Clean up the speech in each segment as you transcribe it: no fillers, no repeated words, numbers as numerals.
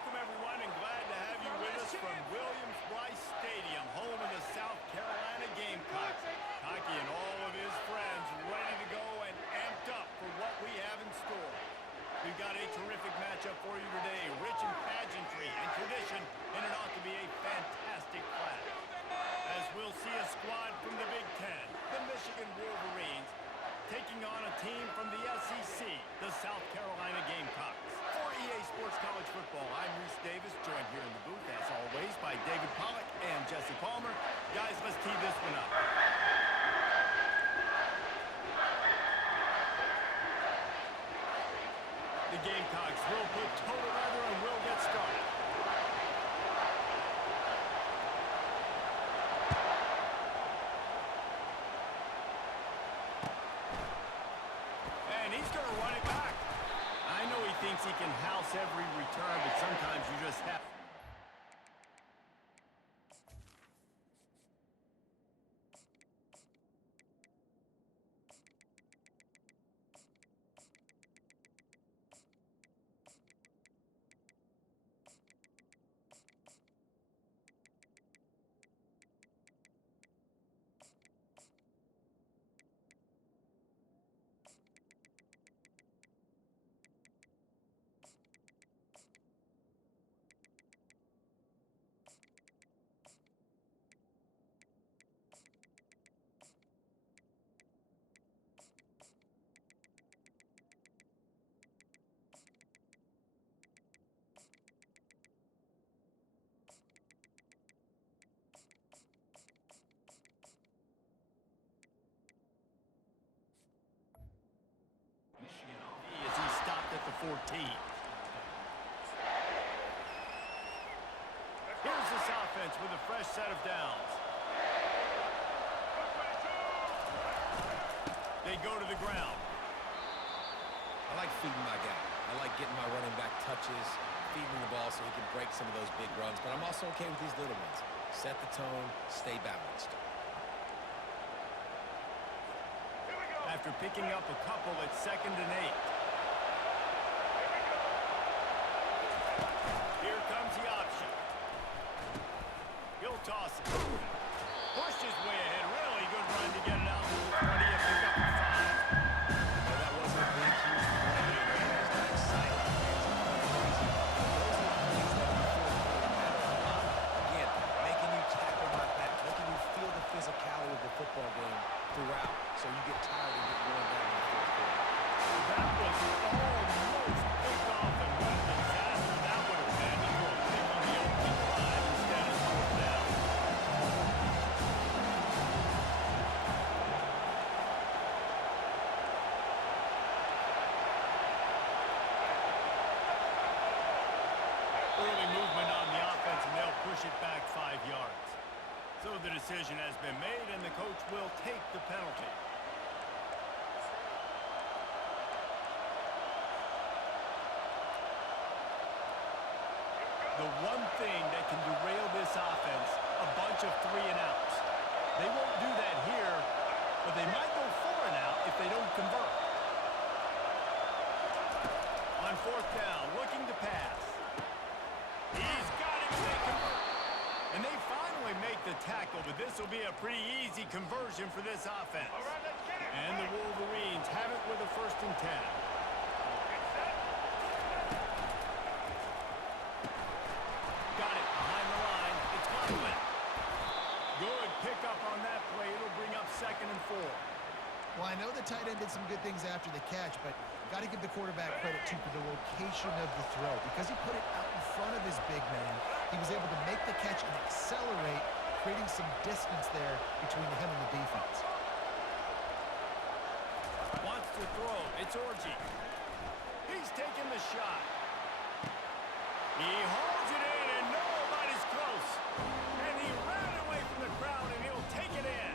Welcome, everyone, and glad to have you with us from Williams-Brice Stadium, home of the South Carolina Gamecocks. Hockey and all of his friends ready to go and amped up for what we have in store. We've got a terrific matchup for you today, rich in pageantry and tradition, and it ought to be a fantastic clash. As we'll see a squad from the Big Ten, the Michigan Wolverines, taking on a team from the SEC, the South Carolina Gamecocks. For EA Sports College Football, I'm Reese Davis, joined here in the booth, as always, by David Pollack and Jesse Palmer. Guys, let's tee this one up. The Gamecocks will put toe together and will get started. And he's going to run it back. I know he thinks he can house every return, but sometimes you just have... as he stopped at the 14. Here's this offense with a fresh set of downs. They go to the ground. I like feeding my guy. I like getting my running back touches, feeding the ball so he can break some of those big runs, but I'm also okay with these little ones. Set the tone, stay balanced. After picking up a couple at 2nd and 8. Here comes the option. He'll toss it. Pushed his way ahead. Really good run to get it out to the 20 and pick up the 5. Well, that wasn't a big, huge play. It was not exciting. Those are the things that in the fourth quarter matter a lot. Again, making you tackle my back, making you feel the physicality of the football game throughout, so you get tired and get worn down in the fourth quarter. That was almost picked off, and what a disaster that would have been to throw a pick on the opening drive instead of fourth down. Early movement on the offense, and they'll push it back 5 yards. So the decision has been made, and the coach will take the penalty. The one thing that can derail this offense, a bunch of 3 and outs. They won't do that here, but they might go 4 and out if they don't convert. On 4th down, looking to pass. He's got him, and they convert. And they finally make the tackle, but this will be a pretty easy conversion for this offense. And the Wolverines have it with a 1st and 10. Got it behind the line. It's Heisman. Good pickup on that play. It'll bring up 2nd and 4. Well, I know the tight end did some good things after the catch, but got to give the quarterback credit, too, for the location of the throw. Because he put it out in front of his big man, he was able to make the catch and accelerate, creating some distance there between him and the defense. Wants to throw. It's Orji. He's taking the shot. He holds it in, and nobody's close. And he ran away from the crowd, and he'll take it in.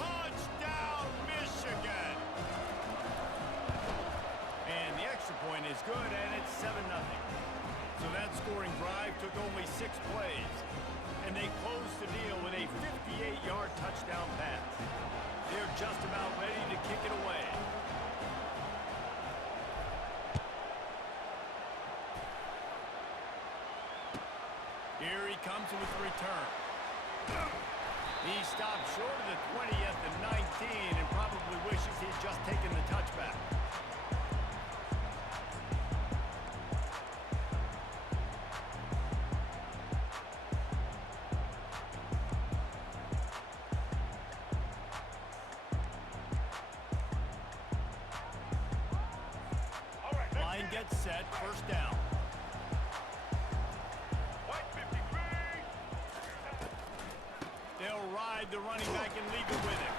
Touchdown, Michigan! And the extra point is good, and it's 7-0. So that scoring drive took only 6 plays. And they closed the deal with a 58-yard touchdown pass. They're just about ready to kick it away. Here he comes with the return. He stopped short of the 20 at the 19 and probably wishes he had just taken the touchback. Line gets set, first down. They'll ride the running back and leave it with him.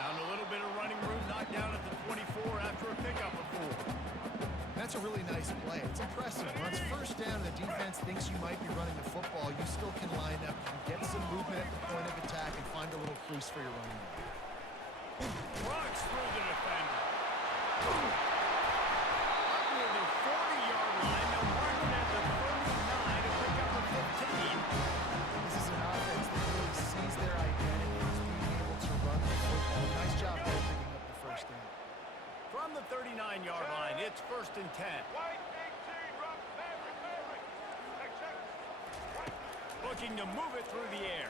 Found a little bit of running room, knocked down at the 24 after a pickup of 4. That's a really nice play. It's impressive. Once first down and the defense thinks you might be running the football, you still can line up, get some movement at the point of attack, and find a little crease for your running back. Rocks through the defender. Up near the 40-yard line, they'll mark it at the 39 to pick up a 15. This is an offense that really sees their identity as being able to run the football. Nice job there picking up the first down. From the 39-yard line, it's first and 10. Looking to move it through the air.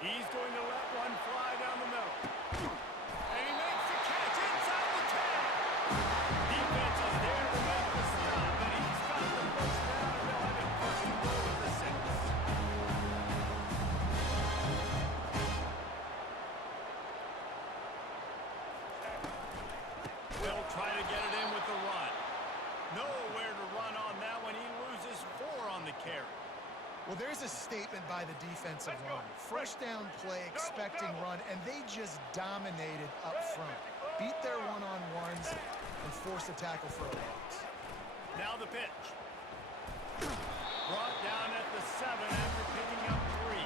He's going to let one fly down the middle. And he makes the catch inside the 10. Defense is there to make the stop, and he's got the first down, and they'll have it first and goal at the 6. Will try to get it in with the run. Nowhere to run on that one. He loses 4 on the carry. Well, there's a statement by the defensive line. First down play, expecting run, and they just dominated up front. Beat their one-on-ones and forced a tackle for a loss. Now the pitch. Brought down at the 7 after picking up 3.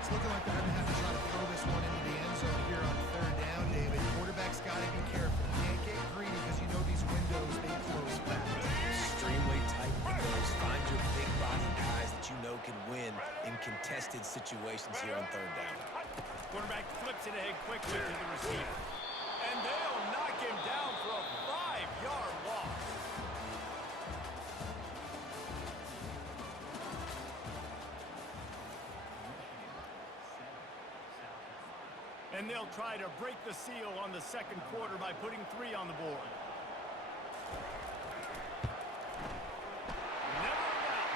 It's looking like they're going to have to try to throw this one into the end zone here on third down, David. Quarterback's got to be careful. Can't get greedy because you know these windows, they close fast. Extremely tight windows. Find your big body guys that you know can win in contested situations here on third down. Quarterback flips it ahead quickly to the receiver. And they'll knock him down for a 5-yard loss. And they'll try to break the seal on the second quarter by putting 3 on the board. Never enough.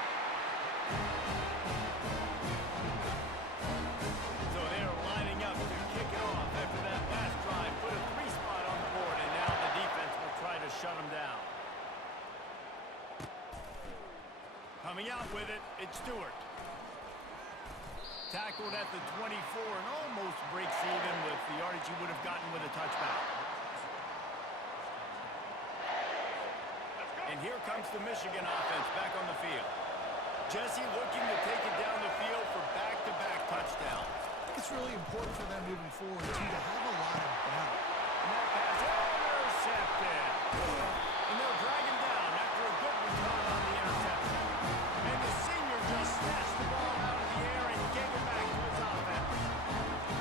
So they're lining up to kick it off after that last drive. Put a 3 spot on the board, and now the defense will try to shut them down. Coming out with it, it's Stewart. Tackled at the 24 and almost breaks even with the yardage he would have gotten with a touchback. And here comes the Michigan offense back on the field. Jesse looking to take it down the field for back-to-back touchdowns. I think it's really important for them moving forward, too, to have a lot of balance. And that pass intercepted. And they'll drag him down after a good return on the interception. And the senior just snatched the ball out of the air and gave it back to his offense.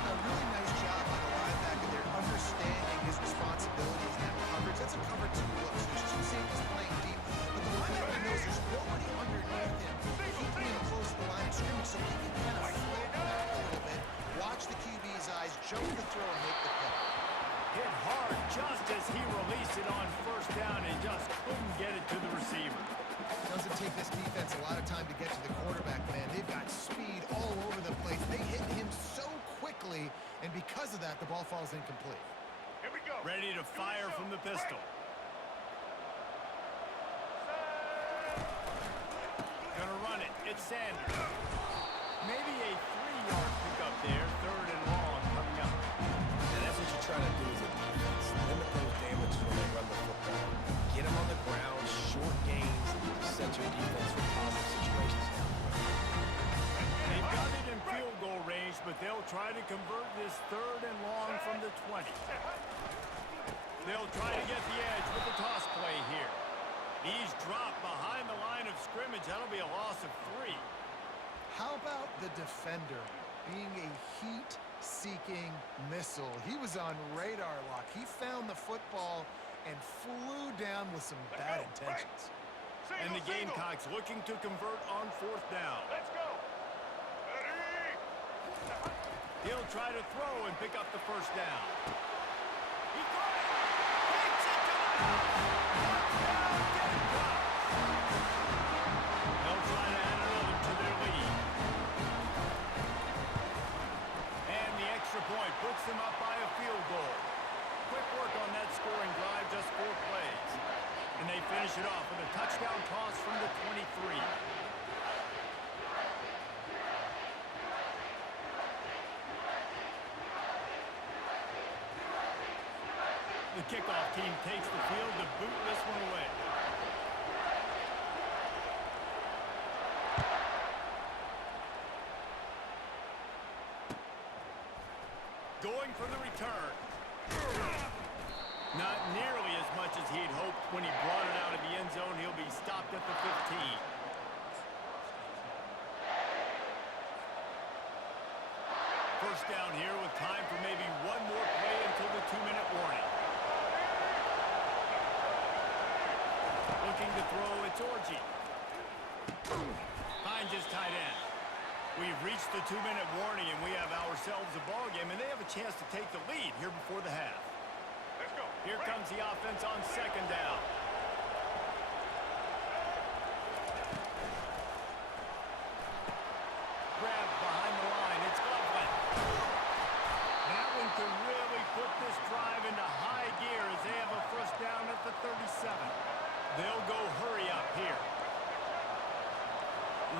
A really nice job by the linebacker there, understanding his responsibilities in that coverage. That's a cover 2 look. So there's 2 safeties playing deep. But the linebacker knows there's nobody underneath him, keeping him close to the line of scrimmage so he can kind of float back a little bit, watch the QB's eyes, jump the throw, and make the pick. Hit hard just as he released it on first down and just couldn't get it to the receiver. Doesn't take this defense a lot of time to get to the quarterback, man. They've got speed all over the place. They hit him so quickly, and because of that, the ball falls incomplete. Here we go. Ready to fire from the pistol. Gonna run it. It's Sanders. Maybe a 3-yard pickup there. 3rd and long coming up. And that's what you try to do as a defense. Limit those damages when they run the football. Get them on the ground, short gains, to set your defense for positive situations down the road. They've got it in field goal range, but they'll try to convert this 3rd and long from the 20. They'll try to get the edge with the toss play here. He's dropped behind the line of scrimmage. That'll be a loss of 3. How about the defender being a heat-seeking missile? He was on radar lock. He found the football and flew down with some bad intentions. And the Gamecocks looking to convert on 4th down. Let's go. Ready? He'll try to throw and pick up the 1st down. He got it. Takes it to the house. Touchdown, Gamecocks. They'll try to add another to their lead. And the extra point puts them up by a field goal. Quick work on that scoring drive, just 4 plays. And they finish it off with a touchdown toss from the 23. The kickoff team takes the field to boot this one away. Going for the return. Not nearly as much as he'd hoped when he brought it out of the end zone. He'll be stopped at the 15. First down here with time for maybe one more play until the 2-minute warning. Looking to throw, it's Orji. Finds his tight end. We've reached the 2-minute warning, and we have ourselves a ball game, and they have a chance to take the lead here before the half. Let's go. Here comes the offense on 2nd down. Grab behind the line. It's Loveland. That one can really put this drive into high gear as they have a 1st down at the 37. They'll go hurry up here.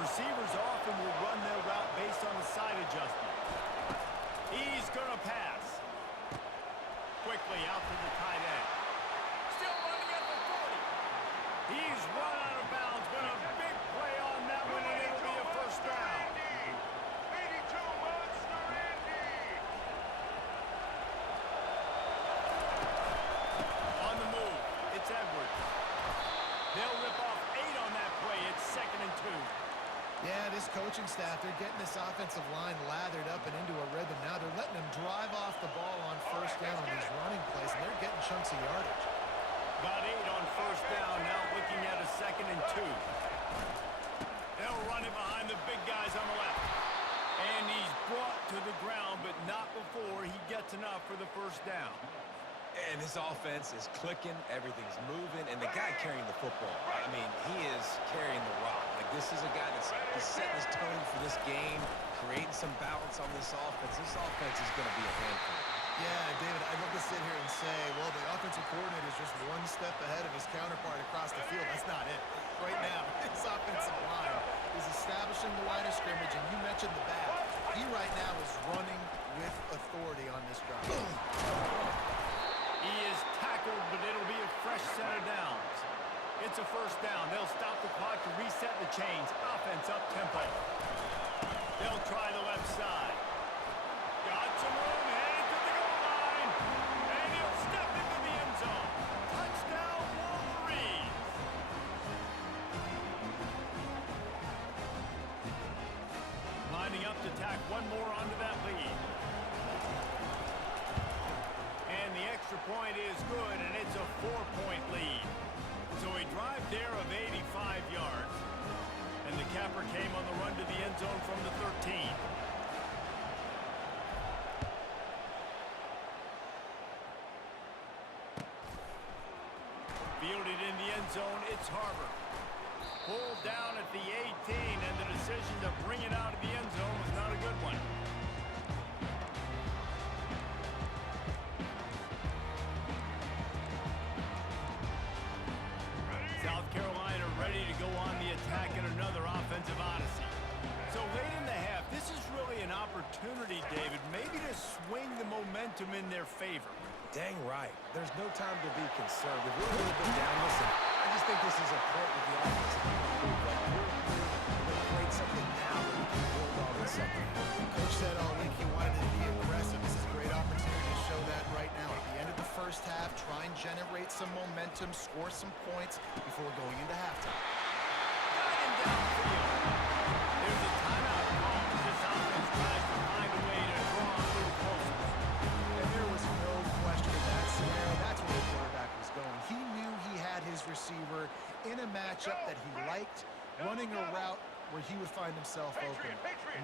Receivers often will run their route based on a side adjustment. He's going to pass. Quickly out to the tight end. Still running at the 40. He's run out of bounds, but a big play on that one, and it'll be a 1st down. 82 Monster Andy. On the move, it's Edwards. They'll rip off 8 on that play. It's 2nd and 2. Yeah, this coaching staff, they're getting this offensive line lathered up and into a rhythm now. They're letting them drive off the ball on 1st down on these running plays, and they're getting chunks of yardage. Got 8 on 1st down, now looking at a 2nd and 2. They'll run it behind the big guys on the left. And he's brought to the ground, but not before he gets enough for the 1st down. And this offense is clicking, everything's moving, and the guy carrying the football, I mean, he is carrying the rock. Like, this is a guy that's setting his tone for this game, creating some balance on this offense. This offense is going to be a handful. Yeah, David, I'd love to sit here and say, well, the offensive coordinator is just one step ahead of his counterpart across the field. That's not it. Right now, his offensive line is establishing the line of scrimmage, and you mentioned the back. He right now is running with authority on this drive. He is tackled, but it'll be a fresh set of downs. It's a 1st down. They'll stop the clock to reset the chains. Offense up tempo. They'll try the left side. Got some room, headed to the goal line. And he'll step into the end zone. Touchdown, Wolverines. Lining up to tack one more onto that lead. And the extra point is good, and it's a 4-point lead. So a drive there of 85 yards. And the capper came on the run to the end zone from the 13. Fielded in the end zone, it's Harbor. Pulled down at the 18, and the decision to bring it out of the end zone was not a good one. South Carolina ready to go on the attack in another offensive odyssey. So late in the half, this is really an opportunity, David, maybe to swing the momentum in their favor. Dang right. There's no time to be concerned. If we're a little bit down, listen, I just think this is a point with the offense. Like, we're create something now that we can build on the 2nd. Coach said all week he wanted to be aggressive. This is a great opportunity to show that right now. At the end of the 1st half, try and generate some momentum, score some points before going into halftime. Diving downfield. There's a timeout call as this offense tries to find a way to draw a little closer. And there was no question in that scenario. That's where the quarterback was going. He knew he had his receiver in a matchup that running a route where he would find himself open.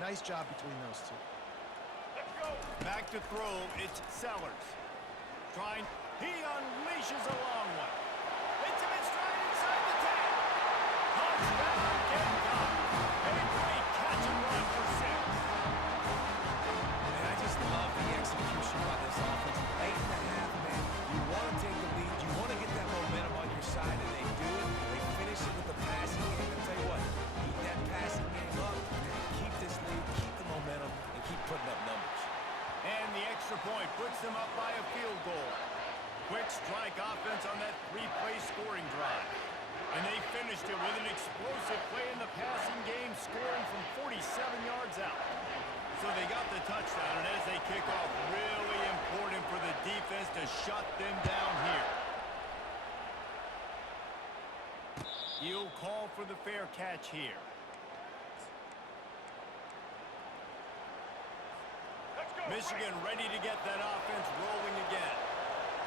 Nice job between those two. Let's go. Back to throw, it's Sellers. He unleashes a long one. It's him in stride inside the 10. Touchdown, Gamecocks. A great catch and run for 6. And I just love the execution by this offense. Late in the half, man, you want to take the lead. You want to get that momentum on your side, and they do it. They finish it with the passing game. I'll tell you what, keep that passing game up, keep this lead, keep the momentum, and keep putting up numbers. And the extra point puts them up by a field goal. Quick strike offense on that 3-play scoring drive. And they finished it with an explosive play in the passing game, scoring from 47 yards out. So they got the touchdown, and as they kick off, really important for the defense to shut them down here. He'll call for the fair catch here. Let's go. Michigan ready to get that offense rolling again.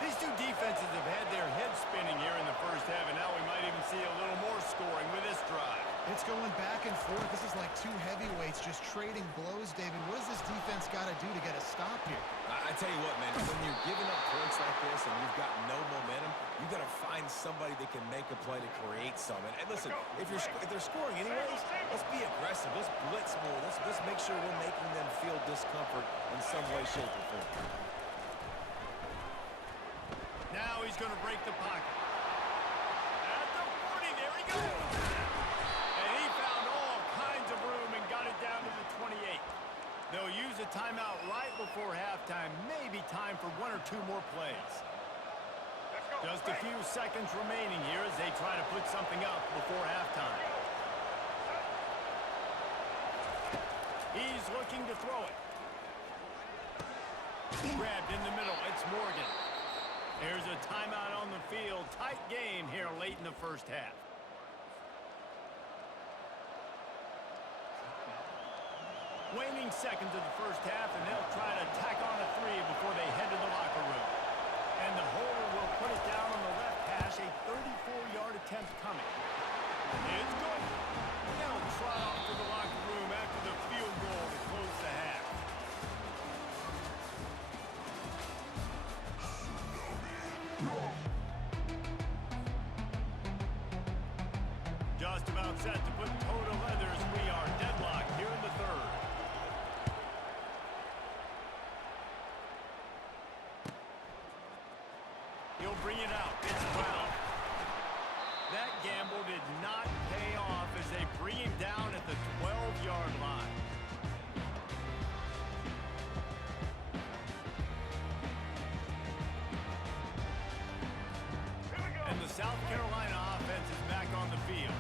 These two defenses have had their heads spinning here in the first half, and now we might even see a little more scoring with this drive. It's going back and forth. This is like two heavyweights just trading blows, David. What does this defense got to do to get a stop here? I tell you what, man, when you're giving up points like this and you've got no momentum, you got to find somebody that can make a play to create something. And listen, if they're scoring anyways, let's be aggressive. Let's blitz more. Let's make sure we're making them feel discomfort in some way, shape, or form. Now he's going to break the pocket. At the 40, there he goes. And he found all kinds of room and got it down to the 28. They'll use a timeout right before halftime. Maybe time for 1 or 2 more plays. Let's go. Just a few seconds remaining here as they try to put something up before halftime. He's looking to throw it. Grabbed in the middle. It's Morgan. There's a timeout on the field. Tight game here late in the first half. Waning seconds of the first half, and they'll try to tack on a 3 before they head to the locker room. And the holder will put it down on the left hash, a 34-yard attempt coming. It's good. They'll trot off to the locker room after the field goal to close the half. Just about set to put toe to leather as we are deadlocked here in the third. He'll bring it out. It's Brown. That gamble did not pay off as they bring him down at the 12-yard line. And the South Carolina offense is back on the field.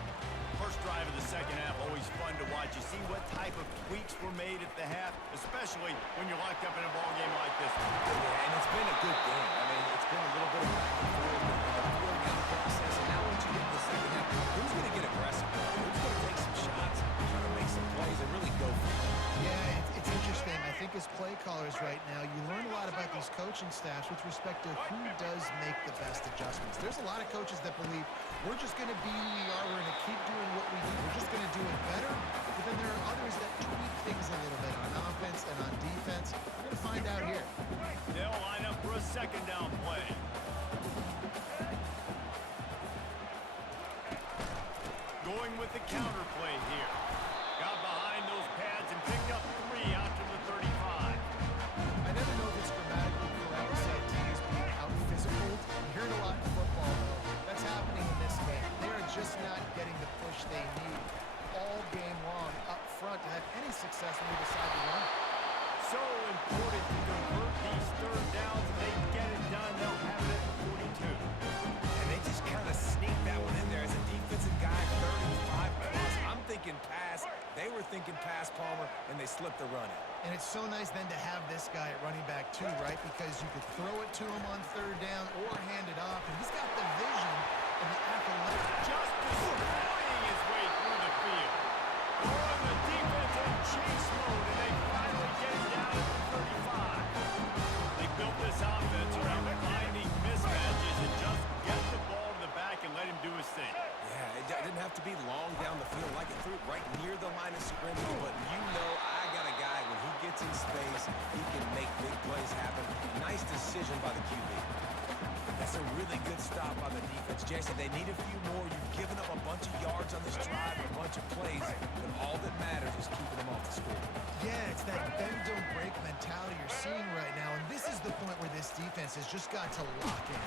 First drive of the second half, always fun to watch. You see what type of tweaks were made at the half, especially when you're locked up in a ball game like this one. Yeah, and it's been a good game. I mean, it's been a little bit of back and forth in the feeling out process. And now once you get in the second half, who's going to get aggressive? Who's going to take some shots, try to make some plays, and really go for it? Yeah, it's interesting. I think as play callers right now, you learn a lot about these coaching staffs with respect to who does make the best adjustments. There's a lot of coaches that believe we're just going to be who we are. We're going to keep doing what we do. We're just going to do it better. But then there are others that tweak things a little bit on offense and on defense. We're going to find out here. They'll line up for a second down play. Going with the counter play here. Got behind those pads and picked up 3 out to the 35. I never know if it's grammatically correct to say teams being out-physical. You hear it a lot in football, though. That's happening in this game. They're just not getting the push they need all game long up front to have any success when they decide to run. So important to convert these third downs. If they get it done, they'll have it at the 42. And they just kind of sneaked that one in there as a defensive guy, 35 plus. I'm thinking pass. They were thinking pass, Palmer, and they slipped the run in. And it's so nice then to have this guy at running back too, right? Because you could throw it to him on third down or hand it off. And he's got the vision and the athletic. Just destroying his way through the field. On the defense in chase mode, and they finally get it down at the 35. They built this offense around finding mismatches and just get the ball to the back and let him do his thing. Yeah, it didn't have to be long down the field. Like right near the line of scrimmage, but you know I got a guy, when he gets in space, he can make big plays happen. Nice decision by the QB. That's a really good stop by the defense. Jason, they need a few more. You've given up a bunch of yards on this drive, a bunch of plays, but all that matters is keeping them off the score. Yeah, it's that bend, don't break mentality you're seeing right now, and this is the point where this defense has just got to lock in.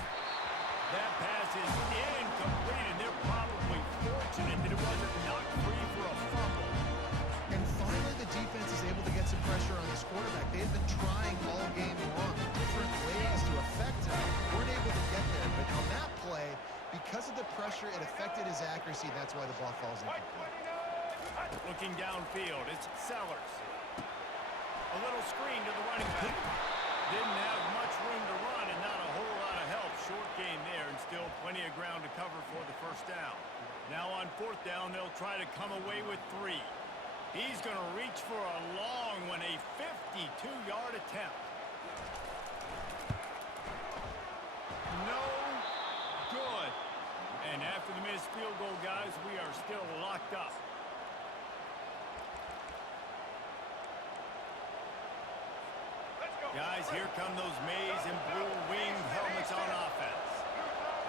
That pass is incomplete, and they're probably fortunate that it wasn't knocked free for a fumble. And finally, the defense is able to get some pressure on this quarterback. They had been trying all game long, different ways to affect him. Weren't able to get there, but on that play, because of the pressure, it affected his accuracy. That's why the ball falls incomplete. Looking downfield, it's Sellers. A little screen to the running back. Didn't have much room to run and not a whole lot of help. Short game there and still plenty of ground to cover for the first down. Now on fourth down, they'll try to come away with 3. He's going to reach for a long one, a 52-yard attempt. No good. And after the missed field goal, guys, we are still locked up. Guys, here come those maize and blue winged helmets on offense.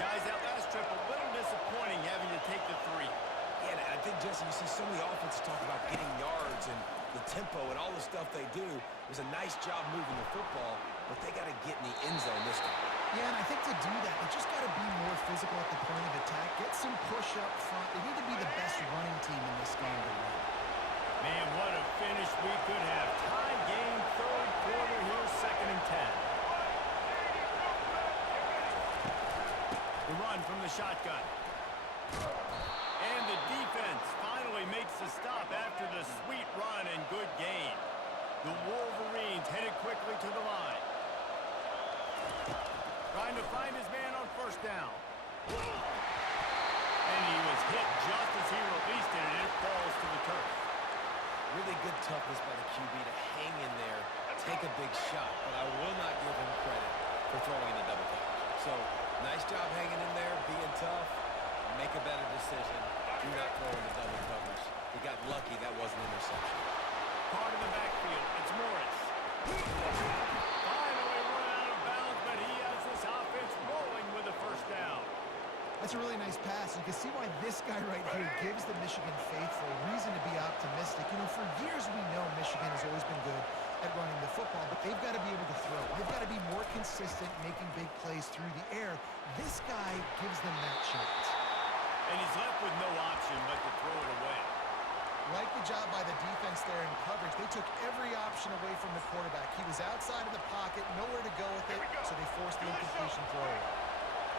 Guys, that last trip, a little disappointing having to take the 3. Yeah, and I think, Jesse, you see so many offenses talk about getting yards and the tempo and all the stuff they do. It was a nice job moving the football, but they got to get in the end zone this time. Yeah, and I think to do that, they just got to be more physical at the point of attack, get some push up front. They need to be the best running team in this game to win. Man, what a finish we could have. Tie game, third quarter, here's 2nd and 10. The run from the shotgun. And the defense finally makes the stop after the sweet run and good gain. The Wolverines headed quickly to the line. Trying to find his man on first down. And he was hit just as he released it, and it falls to the turf. Really good toughness by the QB to hang in there, take a big shot, but I will not give him credit for throwing in the double coverage. So, nice job hanging in there, being tough, make a better decision, do not throw in the double coverage. He got lucky, that wasn't an interception. Caught in the backfield, it's Morris. Finally run out of bounds, but he has this offense rolling with a first down. That's a really nice pass. You can see why this guy right here gives the Michigan faithful reason to be optimistic. You know, for years we know Michigan has always been good at running the football, but they've got to be able to throw. They've got to be more consistent, making big plays through the air. This guy gives them that chance. And he's left with no option but to throw it away. Like the job by the defense there in coverage. They took every option away from the quarterback. He was outside of the pocket, nowhere to go with it, so they forced the incompletion throw.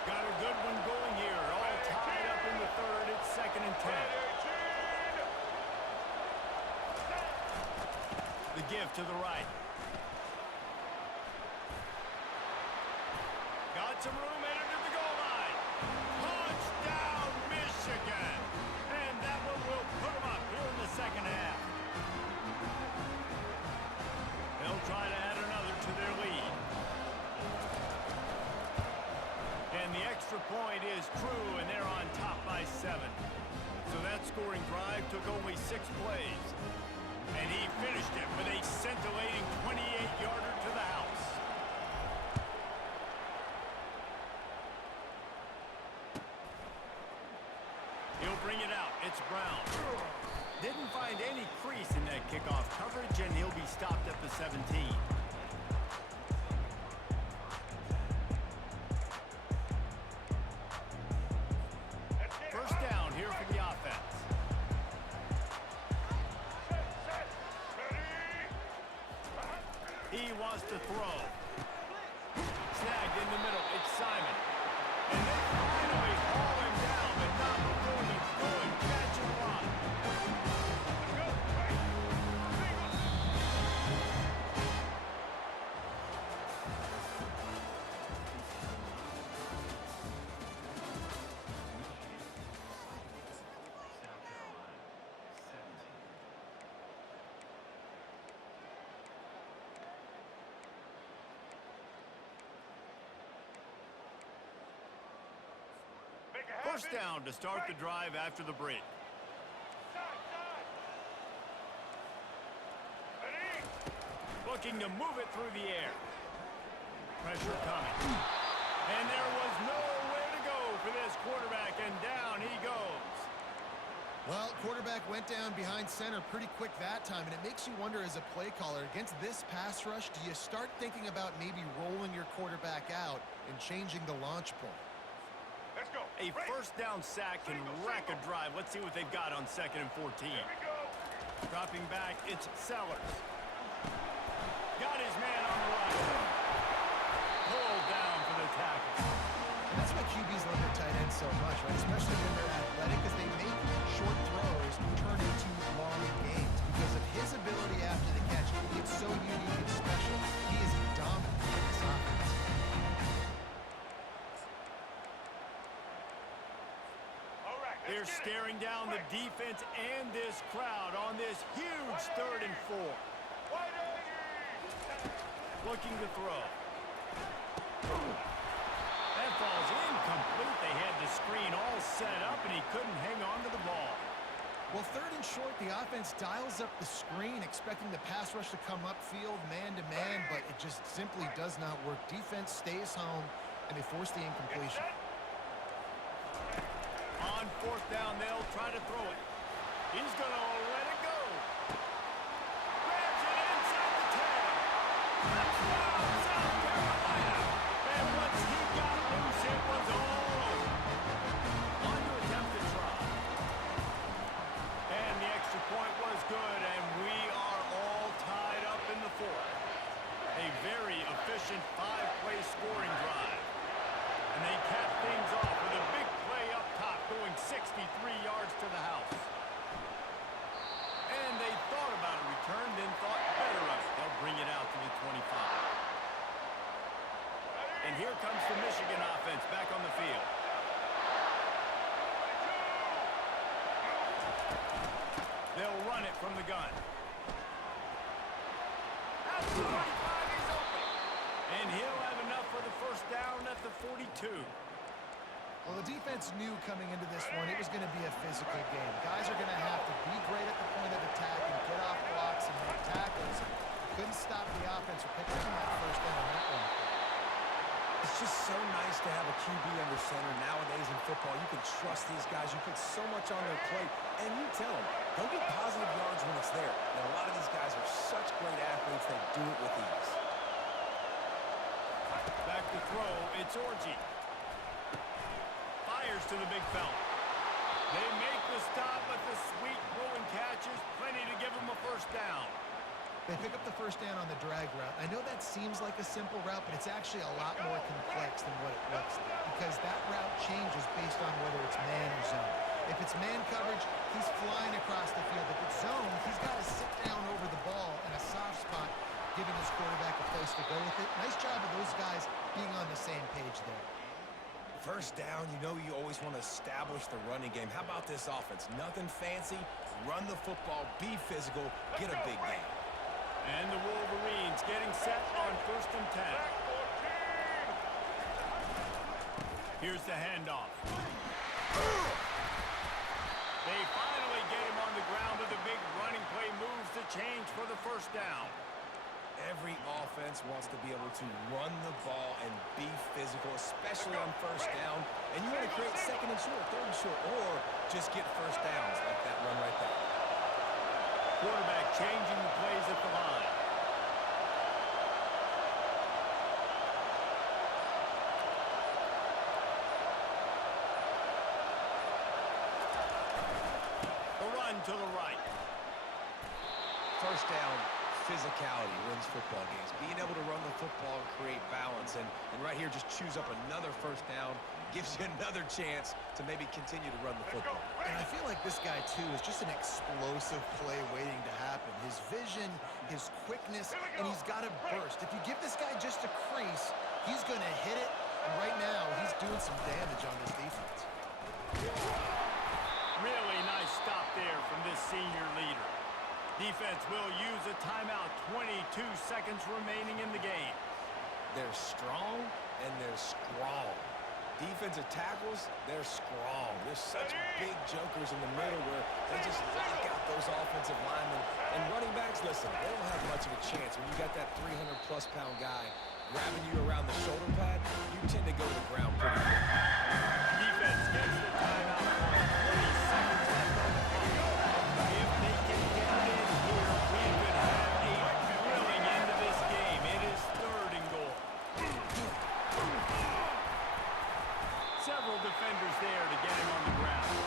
Got a good one going here. All tied up in the third. It's 2nd and 10. The give to the right. Got some room headed to the goal line. Touchdown, Michigan. And that one will put them up here in the second half. They'll try to add another to their lead. And the extra point is true, and they're on top by 7. So that scoring drive took only 6 plays. And he finished it with a scintillating 28-yarder to the house. He'll bring it out. It's Brown. Didn't find any crease in that kickoff coverage, and he'll be stopped at the 17. First down here for the offense. He wants to throw. Snagged in the middle. It's Simon. And they finally haul him down, but not before the good catch and run. First down to start the drive after the break. looking to move it through the air. Pressure coming. And there was nowhere to go for this quarterback, and down he goes. Well, quarterback went down behind center pretty quick that time, and it makes you wonder as a play caller, against this pass rush, do you start thinking about maybe rolling your quarterback out and changing the launch point? Let's go. A first down sack can wreck a drive. Let's see what they've got on 2nd and 14. Here we go. Dropping back, it's Sellers. Got his man on the right. Pulled down for the tackle. And that's why QBs love their tight ends so much, right? Especially when they're athletic, because they make short throws turn into long gains. Because of his ability after the catch, it's so unique and special. He is dominant in this offense. All right, They're let's get staring down the defense and this crowd on this huge 3rd and 4. Looking to throw. That falls incomplete. They had the screen all set up, and he couldn't hang on to the ball. Well, 3rd and short, the offense dials up the screen, expecting the pass rush to come upfield man-to-man, but it just simply does not work. Defense stays home, and they force the incompletion. On 4th down, they'll try to throw it. He's going to let it go. Grabs it inside the 10. Touchdown, South Carolina. And once he got loose, it was all over. On to attempt to try. And the extra point was good, and we are all tied up in the 4th. A very efficient 5-play scoring drive. And they cap things off with a big play up top, going 63 yards to the house. And they thought about a return, then thought better of it. They'll bring it out to the 25. And here comes the Michigan offense back on the field. They'll run it from the gun. At the 45, he's open. And he'll have enough for the first down at the 42. Well, the defense knew coming into this one it was going to be a physical game. Guys are going to have to be great at the point of attack and get off blocks and make tackles. Couldn't stop the offense from picking up that first down on that one. It's just so nice to have a QB under center nowadays in football. You can trust these guys. You put so much on their plate, and you tell them, they'll get positive yards when it's there. Now, a lot of these guys are such great athletes, they do it with ease. Back to throw, it's Orji. Fires to the big fella. They make the stop, but the sweet throw and catch is plenty to give them a first down. They pick up the first down on the drag route. I know that seems like a simple route, but it's actually a lot more complex than what it looks like, because that route changes based on whether it's man or zone. If it's man coverage, he's flying across the field. If it's zone, he's got to sit down over the ball in a soft spot, giving his quarterback a place to go with it. Nice job of those guys being on the same page there. First down, you know you always want to establish the running game. How about this offense? Nothing fancy. Run the football, be physical, get a big gain. And the Wolverines getting set on 1st and 10. Here's the handoff. They finally get him on the ground, but the big running play moves the change for the first down. Every offense wants to be able to run the ball and be physical, especially on first down. And you want to create 2nd and short, 3rd and short, or just get first downs like that one right there. Quarterback changing the plays at the line. The run to the right. First down, physicality wins football games. Being able to run the football and create balance. And right here, just choose up another first down. Gives you another chance to maybe continue to run the football. And I feel like this guy, too, is just an explosive play waiting to happen. His vision, his quickness, and he's got to burst. If you give this guy just a crease, he's going to hit it. And right now, he's doing some damage on this defense. Really nice stop there from this senior leader. Defense will use a timeout. 22 seconds remaining in the game. They're strong, and they're strong. Defensive tackles, they're strong. There's such big jokers in the middle where they just lock out those offensive linemen. And running backs, Quarterbacks, listen, they don't have much of a chance. When you got that 300-plus pound guy grabbing you around the shoulder pad, you tend to go to the ground pretty quick. Defense gets the timeout. 20 seconds left on the clock. If they can get it in here, we could have a thrilling end to this game. It is 3rd and goal. Several defenders there to get him on the ground.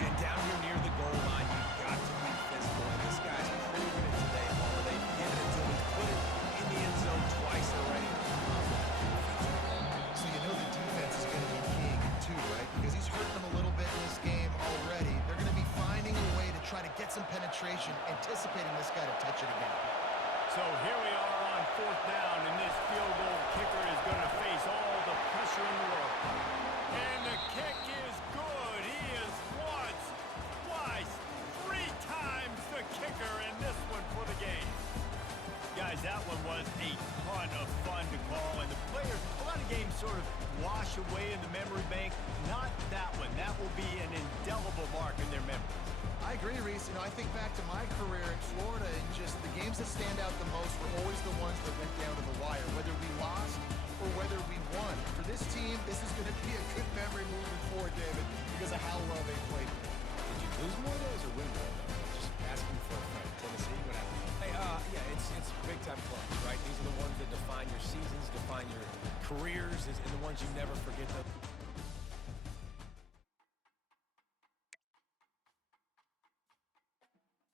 And down here near the goal line, you've got to be physical. And this guy's proven it today. All they've given it to him. He's put it in the end zone twice already. So you know the defense is going to be keying in too, right? Because he's hurting them a little bit in this game already. They're going to be finding a way to try to get some penetration, anticipating this guy to touch it again. So here we are on 4th down, and this field goal kicker is going to face all the pressure in the world. And the kick is good. He is once, twice, 3 times the kicker, and this one for the game. Guys, that one was a ton of fun to call, and the players, a lot of games sort of wash away in the memory bank. Not that one. That will be an indelible mark in their memory. I agree, Reese. You know, I think back to my career in Florida, and just the games that stand out the most were always the ones that went down to the wire, whether we lost or whether we won. For this team, this is going to be a good memory moving forward, David, because of how well they played. Did you lose more of those or win more of those? Just asking for a friend. Tennessee, what happened? Hey, yeah, it's big-time clubs, right? These are the ones that define your seasons, define your careers, and the ones you never forget.